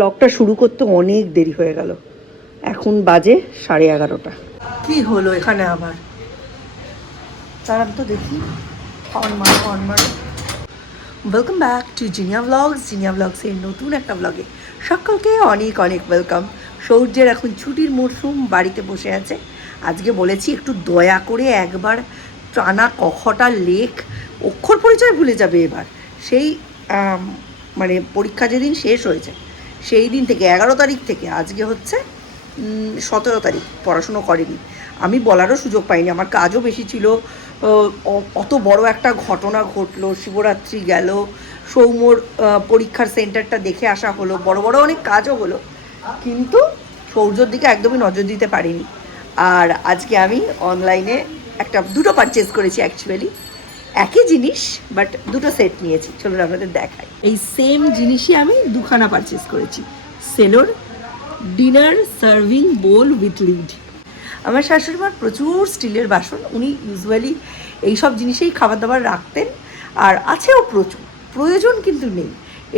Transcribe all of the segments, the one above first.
ব্লগটা শুরু করতে অনেক দেরি হয়ে গেল। এখন বাজে 11:30। কি হলো এখানে আবার? তার তো দেখি অন মারো। ওয়েলকাম ব্যাক টু জিনিয়া ব্লগসের নতুন একটা ব্লগে সকলকে অনেক অনেক ওয়েলকাম। সূর্যের এখন ছুটির মরশুম, বাড়িতে বসে আছে। আজকে বলেছি একটু দয়া করে একবার টানা কখটা লেখ, অক্ষর পরিচয় ভুলে যাবে এবার। সেই মানে পরীক্ষা যেদিন শেষ হয়েছে সেই দিন থেকে 11 তারিখ থেকে আজকে হচ্ছে 17 তারিখ পড়াশুনো করেনি। আমি বলারও সুযোগ পাইনি, আমার কাজও বেশি ছিল। অত বড় একটা ঘটনা ঘটলো, শিবরাত্রি গেল, সৌম্যর পরীক্ষার সেন্টারটা দেখে আসা হলো, বড় বড় অনেক কাজও হলো, কিন্তু সৌর্যর দিকে একদমই নজর দিতে পারিনি। আর আজকে আমি অনলাইনে দুটো পারচেস করেছি। অ্যাকচুয়ালি একই জিনিস বাট দুটো সেট নিয়েছি, চলুন আপনাদের দেখাই। এই সেম জিনিসই আমি দুখানা পারচেস করেছি। সেলোর dinner serving bowl with lid. আমার শাশুড়িমার প্রচুর স্টিলের বাসন, উনি ইউজুয়ালি এইসব জিনিসেই খাবার দাবার রাখতেন, আর আছেও প্রচুর, প্রয়োজন কিন্তু নেই।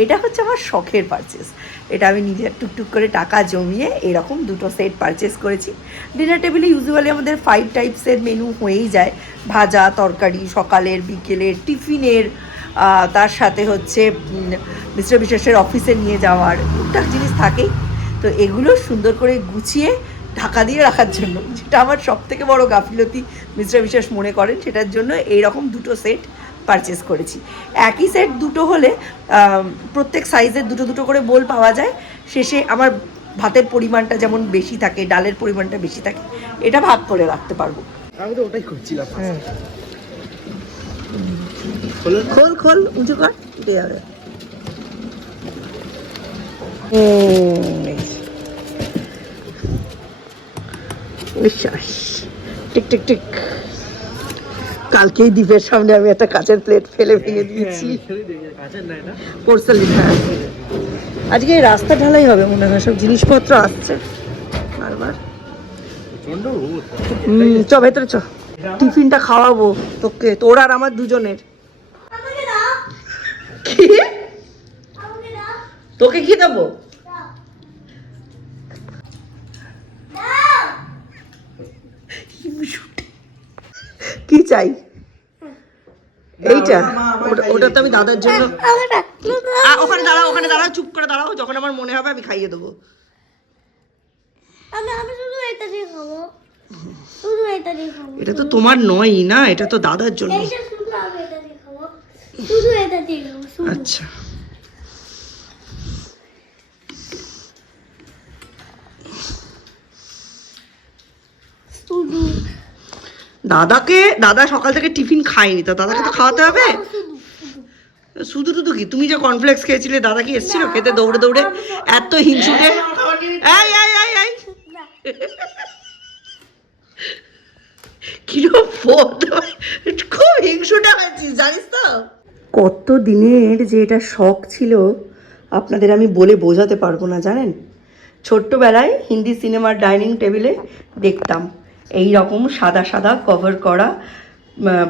এটা হচ্ছে আমার শখের পারচেস। এটা আমি নিজে টুকটুক করে টাকা জমিয়ে এরকম দুটো সেট পারচেস করেছি। ডিনার টেবিলে ইউজুয়ালি আমাদের 5 টাইপসের মেনু হয়েই যায়, ভাজা তরকারি, সকালের বিকেলের টিফিনের, তার সাথে হচ্ছে মিস্টার বিশ্বাসের অফিসে নিয়ে যাওয়ার টুকটাক জিনিস থাকেই। তো এগুলো সুন্দর করে গুছিয়ে ঢাকা দিয়ে রাখার জন্য, যেটা আমার সবথেকে বড় গাফিলতি মিস্টার বিশ্বাস মনে করেন, সেটার জন্য এইরকম দুটো সেট পারচেস করেছি। একই সেট দুটো হলে প্রত্যেক সাইজের দুটো দুটো করে বোল পাওয়া যায়। শেষে আমার ভাতের পরিমাণটা যেমন বেশি থাকে, ডালের পরিমাণটা বেশি থাকে, এটা ভাগ করে রাখতে পারবো। আমি তো ওটাই করছিলাম। হ্যাঁ, খোল উঁচু কর, উঠে যাবে। বিশ্বাস টিক টিক টিক। কালকেই দ্বীপের সামনে আমি একটা কাচের প্লেট ফেলে ভেঙে দিয়েছি। পোর্সেলিন। হ্যাঁ, আজকে রাস্তা ঢালাই হবে মনে হয়, সব জিনিসপত্র আসছে বারবার। চ ভেতরে চ, টিফিনটা খাওয়াবো তোকে, তোর আর আমার দুজনের। কি তোকে কি দেবো? কি চাই? এইটা? ওটা তো আমি দাদার জন্য। ওখানে দাঁড়াও, চুপ করে দাঁড়াও, যখন আমার মনে হবে আমি খাইয়ে দেবো। এটা তো তোমার নয় না, এটা তো দাদার জন্য। আচ্ছা, দাদা সকাল থেকে টিফিন খায়নি, তো দাদাকে তো খাওয়াতে হবে। শুধু টুধু কি, তুমি যে কর্নফ্লেক্স খেয়েছিলে, দাদা কি এসেছিল খেতে দৌড়ে দৌড়ে? এত হিংসুটে। খুব হিংসুটে হয়েছিস জানিস তো। কত দিনের যে এটা শখ ছিল আপনাদের আমি বলে বোঝাতে পারবো না, জানেন। ছোট্টবেলায় হিন্দি সিনেমার ডাইনিং টেবিলে দেখতাম এই রকম সাদা সাদা কভার করা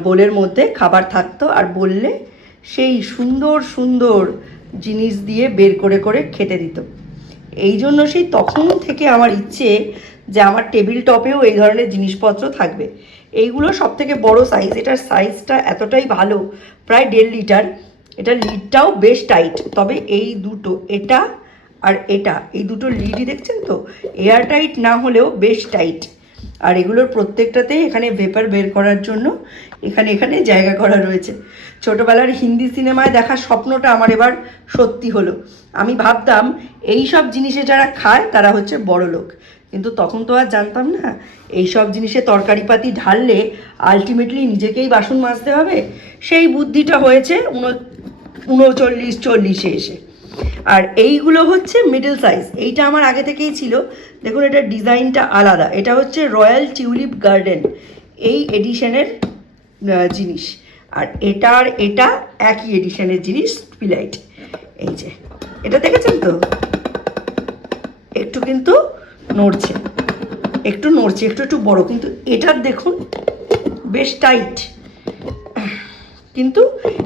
বোলের মধ্যে খাবার থাকতো, আর বললে সেই সুন্দর সুন্দর জিনিস দিয়ে বের করে করে খেতে দিত। এই জন্য সেই তখন থেকে আমার ইচ্ছে যে আমার টেবিল টপেও এই ধরনের জিনিসপত্র থাকবে। এইগুলো সব থেকে বড়ো সাইজ, এটার সাইজটা এতটাই ভালো, প্রায় 1.5 লিটার। এটা লিডটাও বেশ টাইট, তবে এই দুটো, এটা আর এটা, এই দুটো লিডই দেখছেন তো, এয়ার টাইট না হলেও বেশ টাইট। আর এগুলোর প্রত্যেকটাতেই এখানে ভেপার বের করার জন্য এখানে এখানে জায়গা করা রয়েছে। ছোটোবেলার হিন্দি সিনেমায় দেখা স্বপ্নটা আমার এবার সত্যি হলো। আমি ভাবতাম এই সব জিনিসে যারা খায় তারা হচ্ছে বড় লোক, কিন্তু তখন তো আর জানতাম না এই সব জিনিসে তরকারিপাতি ঢাললে আলটিমেটলি নিজেকেই বাসন মাজতে হবে। সেই বুদ্ধিটা হয়েছে 39-40-এ এসে। আর এইগুলো হচ্ছে মিডল সাইজ, এইটা আমার আগে থেকেই ছিল। দেখুন এটার ডিজাইনটা আলাদা, এটা হচ্ছে রয়্যাল টিউলিপ গার্ডেন এই এডিশনের জিনিস। আর এটা একই এডিশনের জিনিস, টুইলাইট। এই যে এটা দেখেছেন তো, একটু কিন্তু নড়ছে, একটু বড়, কিন্তু এটার দেখুন বেশ টাইট, কিন্তু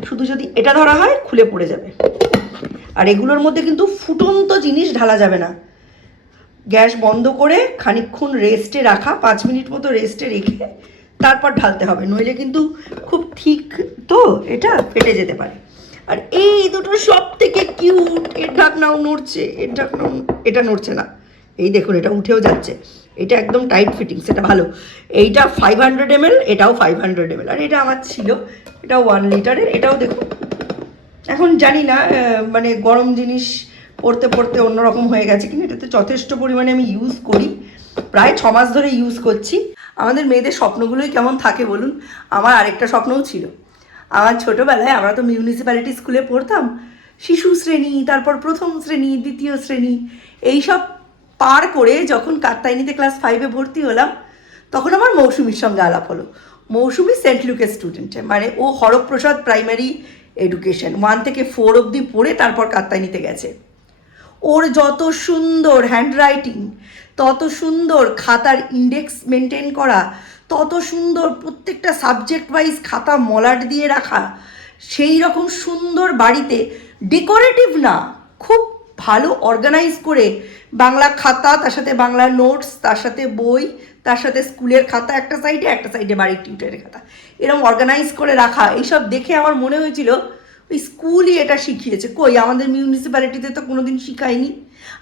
শুধু যদি এটা ধরা হয় খুলে পড়ে যাবে। আর এগুলোর মধ্যে কিন্তু ফুটন্ত জিনিস ঢালা যাবে না। গ্যাস বন্ধ করে খানিকক্ষণ রেস্টে রাখা, 5 মিনিট মতো রেস্টে রেখে তারপর ঢালতে হবে, নইলে কিন্তু খুব ঠিক তো এটা ফেটে যেতে পারে। আর এই দুটো সব থেকে কিউট, এর ঢাকনাও নড়ছে, এর ঢাকনাও, এটা নড়ছে না, এই দেখুন এটা উঠেও যাচ্ছে, এটা একদম টাইট ফিটিং, সেটা ভালো। এইটা 500 ml, এটাও 500 ml, আর এটা আমার ছিল, এটাও 1 লিটারের। এটাও দেখুন, এখন জানি না মানে গরম জিনিস পড়তে পড়তে অন্যরকম হয়ে গেছে, কিন্তু এটাতে যথেষ্ট পরিমাণে আমি ইউজ করি, প্রায় 6 মাস ধরে ইউজ করছি। আমাদের মেয়েদের স্বপ্নগুলোই কেমন থাকে বলুন। আমার আরেকটা স্বপ্নও ছিল। আমার ছোটোবেলায় আমরা তো মিউনিসিপ্যালিটি স্কুলে পড়তাম, শিশু শ্রেণী, তারপর প্রথম শ্রেণী, দ্বিতীয় শ্রেণী, এইসব পার করে যখন কাত্তায়নীতে ক্লাস 5-এ ভর্তি হলাম, তখন আমার মৌসুমীর সঙ্গে আলাপ হলো। মৌসুমী সেন্ট লুকের স্টুডেন্টে, মানে ও হরপ্রসাদ প্রাইমারি এডুকেশন 1 থেকে 4 অবধি পড়ে তারপর কাত্তায়নীতে গেছে। ওর যত সুন্দর হ্যান্ডরাইটিং, তত সুন্দর খাতার ইন্ডেক্স মেনটেন করা, তত সুন্দর প্রত্যেকটা সাবজেক্ট ওয়াইজ খাতা মলাট দিয়ে রাখা, সেই রকম সুন্দর বাড়িতে ডেকোরেটিভ না, খুব ভালো অর্গানাইজ করে বাংলা খাতা, তার সাথে বাংলা নোটস, তার সাথে বই, তার সাথে স্কুলের খাতা একটা সাইডে বাড়ির টিউটারের খাতা, এরকম অর্গানাইজ করে রাখা। এইসব দেখে আমার মনে হয়েছিল ওই স্কুলই এটা শিখিয়েছে। কই, আমাদের মিউনিসিপ্যালিটিতে তো কোনো দিন শিখায়নি।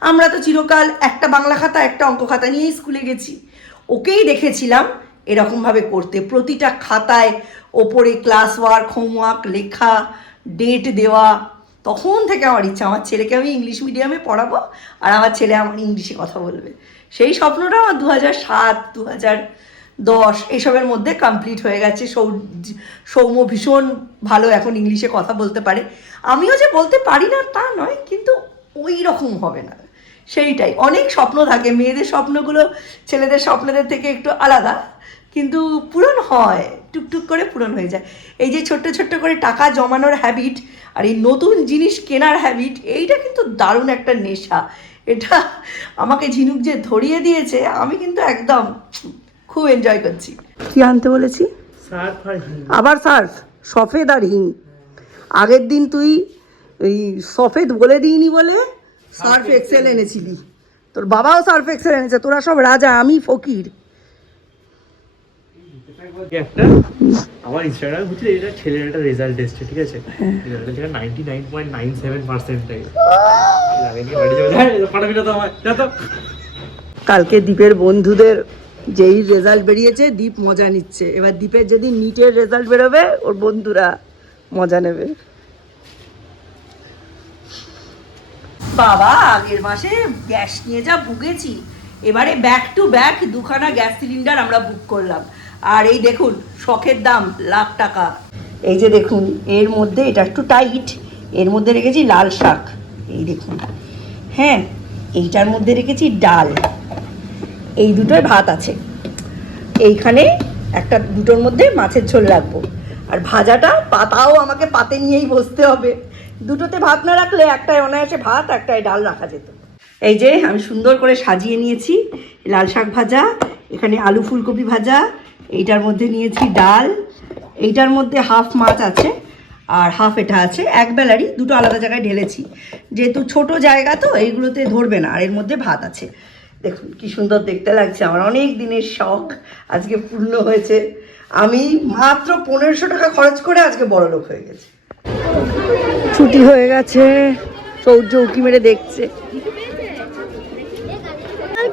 আমরা তো চিরকাল একটা বাংলা খাতা, একটা অঙ্ক খাতা নিয়েই স্কুলে গেছি। ওকেই দেখেছিলাম এরকমভাবে করতে, প্রতিটা খাতায় ওপরে ক্লাস ওয়ার্ক, হোমওয়ার্ক লেখা, ডেট দেওয়া। তখন থেকে আমার ইচ্ছা, আমার ছেলেকে আমি ইংলিশ মিডিয়ামে পড়াবো আর আমার ছেলে আমার ইংলিশে কথা বলবে। সেই স্বপ্নটা আমার 2007, 2010 এসবের মধ্যে কমপ্লিট হয়ে গেছে। সৌম্য ভীষণ ভালো এখন ইংলিশে কথা বলতে পারে, আমিও যে বলতে পারি না তা নয়, কিন্তু ওই রকম হবে না, সেইটাই। অনেক স্বপ্ন থাকে, মেয়েদের স্বপ্নগুলো ছেলেদের স্বপ্নদের থেকে একটু আলাদা, কিন্তু পূরণ হয়, টুকটুক করে পূরণ হয়ে যায়। এই যে ছোট্ট ছোট্ট করে টাকা জমানোর হ্যাবিট আর এই নতুন জিনিস কেনার হ্যাবিট, এইটা কিন্তু দারুণ একটা নেশা। এটা আমাকে ঝিনুক যে ধরিয়ে দিয়েছে, আমি কিন্তু একদম খুব এনজয় করছি। কি আনতে বলেছি? আবার সার্ফ, সফেদ আর হিং। আগের দিন তুই ওই সফেদ বলে দিইনি বলে সার্ফ এক্সেল এনেছিলি, তোর বাবাও সার্ফ এক্সেল এনেছে, তোরা সব রাজা, আমি ফকির। আমার ইনস্টাগ্রামে বুঝলি এটা ছেলের একটা রেজাল্ট এসেছে, ঠিক আছে? রেজাল্টটা ছিল 99.97%। কালকে দীপের বন্ধুদের যেই রেজাল্ট বেরিয়েছে, দীপ মজা নিচ্ছে। এবার দীপের যদি নিটের রেজাল্ট বেরোবে, ওর বন্ধুরা মজা নেবে। বাবা, আগের মাসে গ্যাস নিয়ে যা ভুগেছি, এবারে ব্যাক টু ব্যাক 2খানা গ্যাস সিলিন্ডার আমরা বুক করলাম। আর এই দেখুন, শখের দাম লাখ টাকা। এই যে দেখুন, এর মধ্যে এটা একটু টাইট, এর মধ্যে রেখেছি লাল শাক, এই দেখুন। হ্যাঁ, এইটার মধ্যে রেখেছি ডাল, এই দুটোই ভাত আছে। এইখানে একটা, দুটোর মধ্যে মাছের ঝোল রাখবো। আর ভাজাটা, পাতাও আমাকে পাতে নিয়েই বসতে হবে। দুটোতে ভাত না রাখলে একটায় অনায়াসে ভাত, একটায় ডাল রাখা যেত। এই যে আমি সুন্দর করে সাজিয়ে নিয়েছি, লাল শাক ভাজা, এখানে আলু ফুলকপি ভাজা, এইটার মধ্যে নিয়েছি ডাল, এইটার মধ্যে হাফ মাছ আছে আর হাফ এটা আছে, একবেলারই, দুটো আলাদা জায়গায় ঢেলেছি, যেহেতু ছোট জায়গা তো এইগুলোতে ধরবে না। আর এর মধ্যে ভাত আছে, দেখুন কি সুন্দর দেখতে লাগছে। আমার অনেক দিনের শখ আজকে পূর্ণ হয়েছে। আমি মাত্র 1500 টাকা খরচ করে আজকে বড়লোক হয়ে গেছি। ছুটি হয়ে গেছে, সৌর্য উঁকি মেরে দেখছে।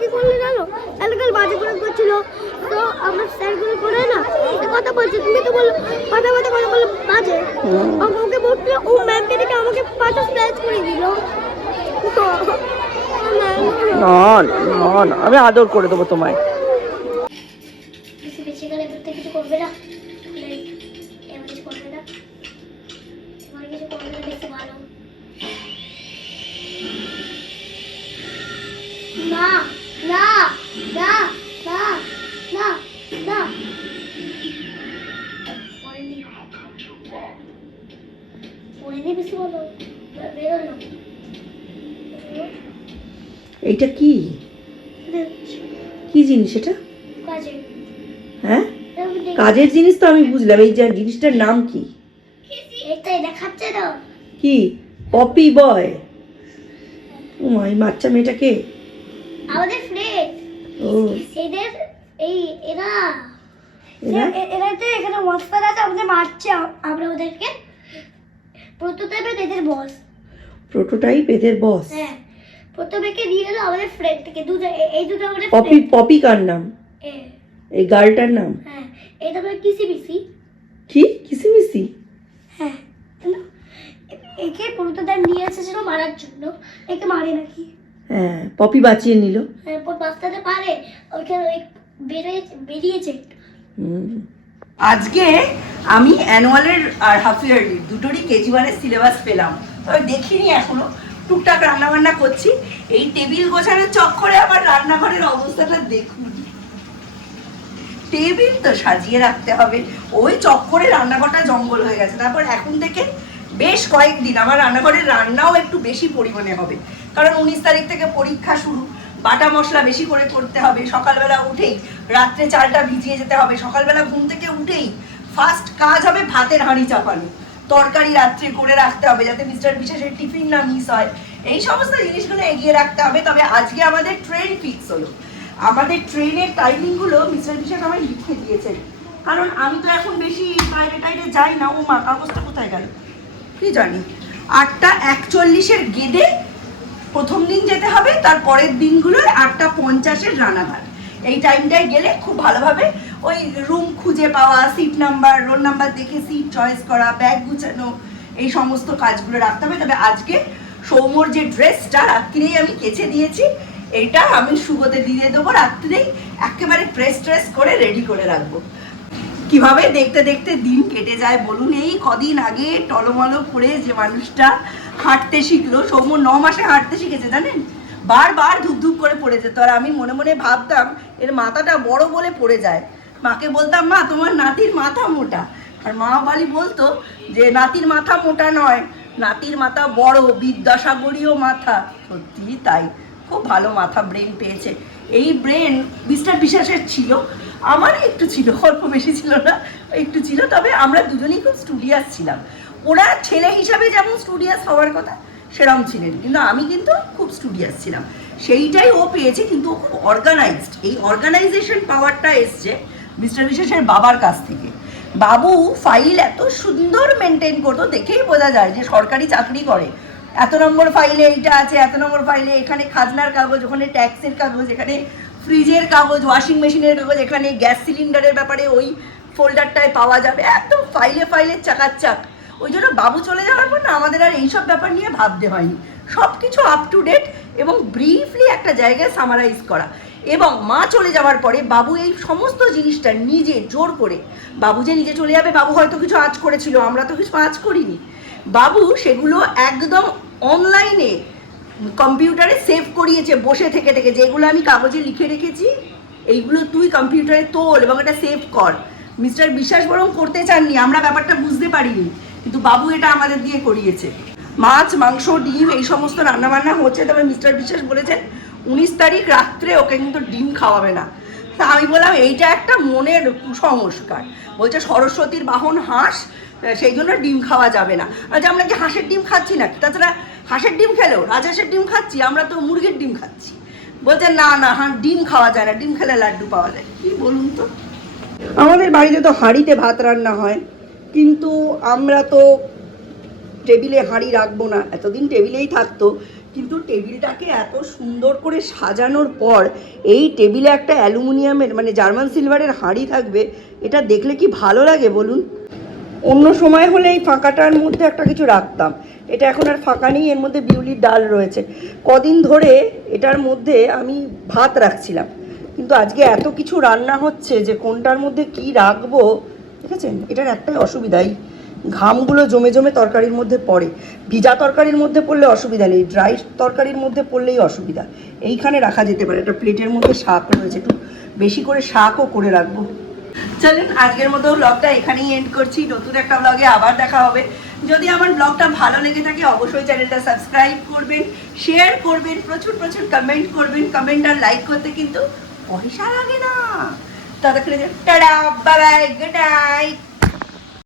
কি করলে জানো, কাল বাজে করে করছিল, তো আমার স্যারগুলো করে না কথা বলছে, তুমি তো বলো কথা বলতে বাজে, আমাকে বলছিল, ও ম্যামকে দেখে আমাকে পাটা স্ক্র্যাচ করে দিল। না, আমি আদর করে দেবো তোমায়। বেশি গেলে কিছু করবে না, কিছু করবে না, কিছু করবে না, দেখতে ভালো না, না না না না না, পরে বেশি বলো, বেরোলো। এইটা কি কি জিনিস এটা? কাজে, হ্যাঁ, কাজের জিনিস তো আমি বুঝলাম, এই যে জিনিসটার নাম কি? এটাই দেখাচ্ছে তো। কি? পপি বয়? ও মা, এই বাচ্চা মেয়েটা কে? আমাদের ফ্রেন্ড। ও এদের এই এরা এরা এরা তো এখানে মস্তার আছে, আমাদের মারছে, আমরা ওদেরকে। প্রত্যেকটা এদের বস। প্রোটোটাইপ এদের বস। হ্যাঁ, প্রত্যেককে দিয়ে গেল আমাদের ফ্রেন্ড থেকে দুটো, এই দুটো আমাদের পপি। পপি কার নাম? এই গার্লটার নাম? হ্যাঁ, এটা আমার কিসিবিসি। কি কিসিমিসি? হ্যাঁ, একে প্রত্যেকটা নিয়ে এসেছিল মারার জন্য, একে মারে নাকি। হ্যাঁ, পপি বাঁচিয়ে নিল। হ্যাঁ, বাঁচতে পারে, ওইখানে ওই বেরিয়েছে। আজকে আমি অ্যানুয়ালের আর হাফ ইয়ারলি দুটোরই কেজি ওয়ানের সিলেবাস পেলাম, তবে দেখিনি এখনো। টুকটাক রান্নাবান্না করছি। এই টেবিল গোছানোর চক্করে আবার রান্নাঘরের অবস্থাটা দেখুন। টেবিল তো সাজিয়ে রাখতে হবে, ওই চক্করে রান্নাঘরটা জঙ্গল হয়ে গেছে। তারপর এখন থেকে বেশ কয়েকদিন আমার রান্নাঘরের রান্নাও একটু বেশি পরিমাণে হবে, কারণ 19 তারিখ থেকে পরীক্ষা শুরু। বাটা মশলা বেশি করে করতে হবে, সকালবেলা উঠেই রাত্রে চালটা ভিজিয়ে যেতে হবে, সকালবেলা ঘুম থেকে উঠেই ফার্স্ট কাজ হবে ভাতের হাঁড়ি চাপানো, তরকারি রাত্রে করে রাখতে হবে যাতে মিস্টার বিশেষের টিফিন না মিস হয়। এই সমস্ত জিনিসগুলো এগিয়ে রাখতে হবে। তবে আজকে আমাদের ট্রেন ফিক্স হলো, আমাদের ট্রেনের টাইমিংগুলো মিস্টার বিশেষ আমায় লিখে দিয়েছেন, কারণ আমি তো এখন বেশি বাইরে টাইরে যাই না। ও মা, কাগজটা কোথায় গেল কি জানি। 8:41 গেদে প্রথম দিন যেতে হবে, তার পরের দিনগুলোয় 8:50 রানাঘাট। এই টাইমটায় গেলে খুব ভালোভাবে ওই রুম খুঁজে পাওয়া, সিট নাম্বার, রোল নাম্বার দেখে সিট চয়েস করা, ব্যাগ গুছানো, এই সমস্ত কাজগুলো রাখতে হবে। তবে আজকে সৌম্যর যে ড্রেসটা রাত্রিরেই আমি কেচে দিয়েছি, এইটা আমি শুভতে দিয়ে দেবো, রাত্রিরেই একেবারে প্রেস ট্রেস করে রেডি করে রাখবো। কিভাবে দেখতে দেখতে দিন কেটে যায় বলুন। এই কদিন আগে টলমলো করে যে মানুষটা হাঁটতে শিখলো, সৌম্য 9 মাসে হাঁটতে শিখেছে জানেন। বারবার ধুপ ধুপ করে পড়ে যেত, আর আমি মনে মনে ভাবতাম এর মাথাটা বড় বলে পড়ে যায়। মাকে বলতাম, মা তোমার নাতির মাথা মোটা, আর মা বাড়ি বলতো যে নাতির মাথা মোটা নয়, নাতির মাথা বড়, বিদ্যাসাগরীয় মাথা। সত্যি তাই, খুব ভালো মাথা, ব্রেন পেয়েছে। এই ব্রেন মিস্টার বিশ্বাসের ছিল, আমার একটু ছিল, অল্প বেশি ছিল না, একটু ছিল। তবে আমরা দুজনেই খুব স্টুডিয়াস ছিলাম। ওরা ছেলে হিসাবে যেমন স্টুডিয়াস হওয়ার কথা সেরকম ছিলেন, কিন্তু আমি কিন্তু খুব স্টুডিয়াস ছিলাম। সেইটাই ও পেয়েছে, কিন্তু ও খুব অর্গানাইজড। এই অর্গানাইজেশন পাওয়ারটা এসছে মিস্টার বিশেষের বাবার কাছ থেকে। বাবু ফাইল এত সুন্দর মেনটেন করতো, দেখেই বোঝা যায় যে সরকারি চাকরি করে। এত নম্বর ফাইলে এইটা আছে, এত নম্বর ফাইলে এখানে খাজনার কাগজ, ওখানে ট্যাক্সের কাগজ, এখানে ফ্রিজের কাগজ, ওয়াশিং মেশিনের কাগজ, এখানে গ্যাস সিলিন্ডারের ব্যাপারে ওই ফোল্ডারটায় পাওয়া যাবে। একদম ফাইলে ফাইলে চাকাচ্চাক। ওই জন্য বাবু চলে যাওয়ার পর না আমাদের আর এইসব ব্যাপার নিয়ে ভাবতে হয়নি। সব কিছু আপ টু ডেট এবং ব্রিফলি একটা জায়গায় সামারাইজ করা। এবং মা চলে যাওয়ার পরে বাবু এই সমস্ত জিনিসটা নিজে জোর করে, বাবু যে নিজে চলে যাবে, বাবু হয়তো কিছু আজ করেছিল, আমরা তো কিছু আজ করিনি, বাবু সেগুলো একদম অনলাইনে কম্পিউটারে সেভ করিয়েছে বসে থেকে থেকে। যেগুলো আমি কাগজে লিখে রেখেছি, এইগুলো তুই কম্পিউটারে তোল এবং এটা সেভ কর। মিস্টার বিশ্বাস বরং করতে চাননি, আমরা ব্যাপারটা বুঝতে পারিনি, কিন্তু বাবু এটা আমাদের দিয়ে করিয়েছে। মাছ, মাংস, ডিম এই সমস্ত রান্নাবান্না হচ্ছে। তবে মিস্টার বিশ্বাস বলেছেন 19 তারিখ রাত্রে ওকে কিন্তু ডিম খাওয়াবে না। তা আমি বললাম এইটা একটা মনের কুসংস্কার। বলছে সরস্বতীর বাহন হাঁস, সেই জন্য ডিম খাওয়া যাবে না। আচ্ছা, আমরা কি হাঁসের ডিম খাচ্ছি না? তাছাড়া হাঁসের ডিম খেলেও রাজহাঁসের ডিম খাচ্ছি, আমরা তো মুরগির ডিম খাচ্ছি। বলছে না না, ডিম খাওয়া যায় না, ডিম খেলে লাড্ডু পাওয়া যায়। কি বলুন তো। আমাদের বাড়িতে তো হাঁড়িতে ভাত রান্না হয়, কিন্তু আমরা তো টেবিলে হাঁড়ি রাখবো না। এতদিন টেবিলেই থাকতো, কিন্তু টেবিলটাকে এত সুন্দর করে সাজানোর পর এই টেবিলে একটা অ্যালুমিনিয়ামের মানে জার্মান সিলভারের হাঁড়ি থাকবে, এটা দেখলে কি ভালো লাগে বলুন। অন্য সময় হলে এই ফাঁকাটার মধ্যে একটা কিছু রাখতাম, এটা এখন আর ফাঁকা নেই, এর মধ্যে বিউলির ডাল রয়েছে। কদিন ধরে এটার মধ্যে আমি ভাত রাখছিলাম, কিন্তু আজকে এত কিছু রান্না হচ্ছে যে কোনটার মধ্যে কি রাখবো। দেখেছেন, এটার একটাই অসুবিধাই, ঘামগুলো জমে জমে তরকারির মধ্যে পড়ে। ভিজা তরকারির মধ্যে পড়লে অসুবিধা নেই, ড্রাই তরকারির মধ্যে পড়লেই অসুবিধা। এইখানে রাখা যেতে পারে, একটা প্লেটের মধ্যে শাক রয়েছে, একটু বেশি করে শাকও করে রাখবো। চলেন আজকের মতো ব্লগটা এখানেই এন্ড করছি। নতুন একটা ব্লগে আবার দেখা হবে। যদি আমার ব্লগটা ভালো লেগে থাকে অবশ্যই চ্যানেলটা সাবস্ক্রাইব করবেন, শেয়ার করবেন, প্রচুর প্রচুর কমেন্ট করবেন। কমেন্ট আর লাইক করতে কিন্তু পয়সা লাগে না। ততক্ষণে tata, bye bye, good night.